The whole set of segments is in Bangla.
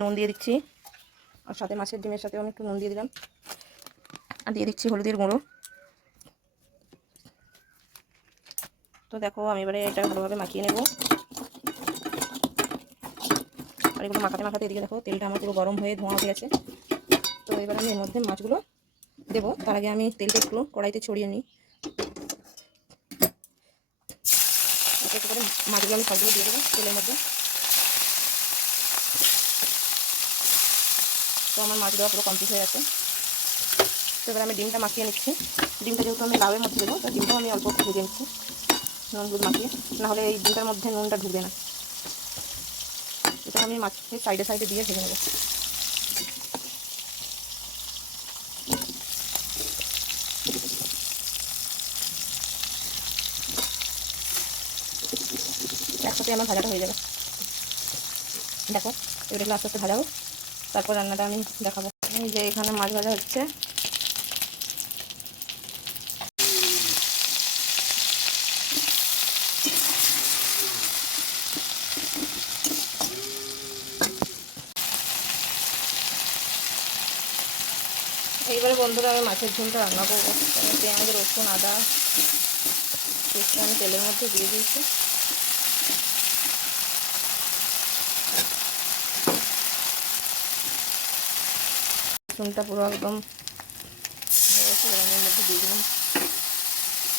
নুন দিয়ে দিচ্ছি। আর সাথে মাছের ডিমের সাথে আমি একটু নুন দিয়ে দিলাম। আর দিয়ে দিচ্ছি হলুদের গুঁড়ো। তো দেখো, আমি এবারে এটা ভালোভাবে মাখিয়ে নেব। আর এগুলো মাখাতে মাখাতে এদিকে দেখো, তেলটা আমার পুরো গরম হয়ে ধোঁয়া হয়ে গেছে। তো এবার আমি এর মধ্যে মাছগুলো দেবো। তার আগে আমি তেলটা একটু কড়াইতে ছড়িয়ে নিই। করে মাছগুলো আমি সবগুলো দিয়ে দেবো তেলের মধ্যে। তো আমার মাছ দেওয়া পুরো কমপ্লিট হয়ে গেছে। তো এবার আমি ডিমটা মাখিয়ে নিচ্ছি। ডিমটা যেহেতু আমি লাউয়ের মধ্যে দেবো, তো ডিমটাও আমি অল্প ভেজে নিচ্ছি। নুন দুধ মাখিয়ে, নাহলে এই ডিমটার মধ্যে নুনটা ঢুকবে না। এটা আমি মাছকে সাইডে সাইডে দিয়ে ভেজে নেব। একসাথে আমার ভাজাটা হয়ে যাবে। দেখো, এবার এগুলো আস্তে আস্তে ভাজাবো। তারপর রান্নাটা আমি দেখাবো। এই যে এখানে মাছ ভাজা হচ্ছে। এইবারে বন্ধুরা আমি মাছের ঝোলটা রান্না করব। পেঁয়াজ, রসুন, আদা আমি তেলের মধ্যে দিয়ে দিয়েছি। রসুনটা পুরো একদম মধ্যে দিয়ে দিলাম।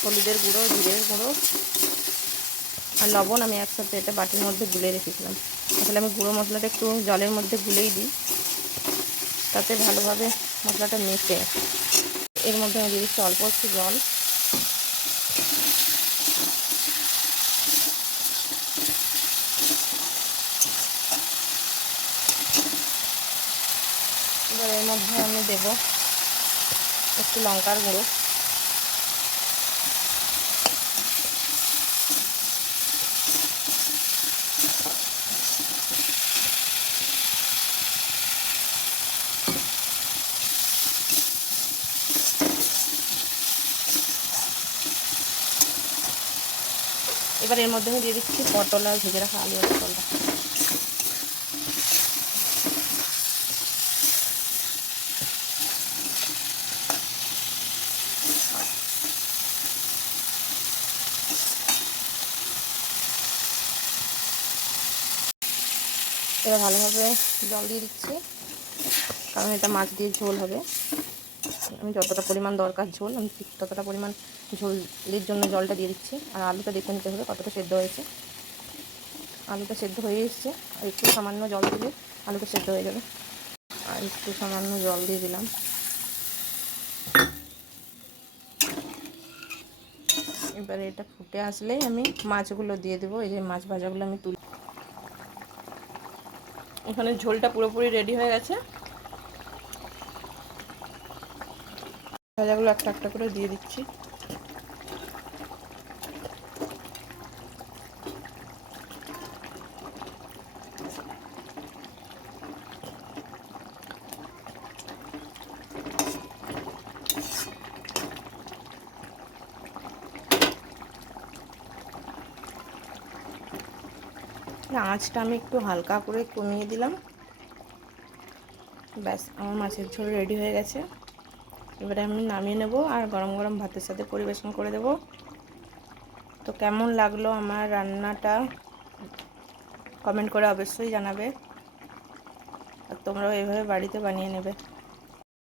হলুদের গুঁড়ো, জিরের গুঁড়ো আর লবণ আমি একসাথে এটা বাটির মধ্যে গুলে রেখেছিলাম। আসলে আমি গুঁড়ো মশলাটা একটু জলের মধ্যে গুলেই দিই, তাতে ভালোভাবে মশলাটা মেশে। এর মধ্যে আমি দিয়ে দিচ্ছি অল্প একটু জল। এবার এর মধ্যে আমি দেব একটু লঙ্কার গুঁড়ো। এবার এর মধ্যে আমি দিয়ে দিচ্ছি পটল আর ভেজে রাখা আলু পটলটা। এবার ভালোভাবে জল দিয়ে দিচ্ছি। কারণ এটা মাছ দিয়ে ঝোল হবে। আমি যতটা পরিমাণ দরকার ঝোল, আমি ঠিক ততটা পরিমাণ ঝোলের জন্য জলটা দিয়ে দিচ্ছি। আর আলুটা দেখে নিতে হবে কতটা সেদ্ধ হয়েছে। আলুটা সেদ্ধ হয়ে এসছে। আর একটু সামান্য জল দিলে আলুটা সেদ্ধ হয়ে যাবে। আর একটু সামান্য জল দিয়ে দিলাম। এবারে এটা ফুটে আসলেই আমি মাছগুলো দিয়ে দেবো। এই যে মাছ ভাজাগুলো আমি তুলি এখানে ঝোলটা পুরোপুরি রেডি হয়ে গেছে। ভাজাগুলো একটা একটা করে দিয়ে দিচ্ছি। আঁচটা আমি একটু হালকা করে কমিয়ে দিলাম। ব্যাস, আমার মাছের ঝোল রেডি হয়ে গেছে। এবারে আমি নামিয়ে নেব আর গরম গরম ভাতের সাথে পরিবেশন করে দেব। তো কেমন লাগল আমার রান্নাটা? কমেন্ট করে অবশ্যই জানাবে। আর তোমরাও এভাবে বাড়িতে বানিয়ে নেবে।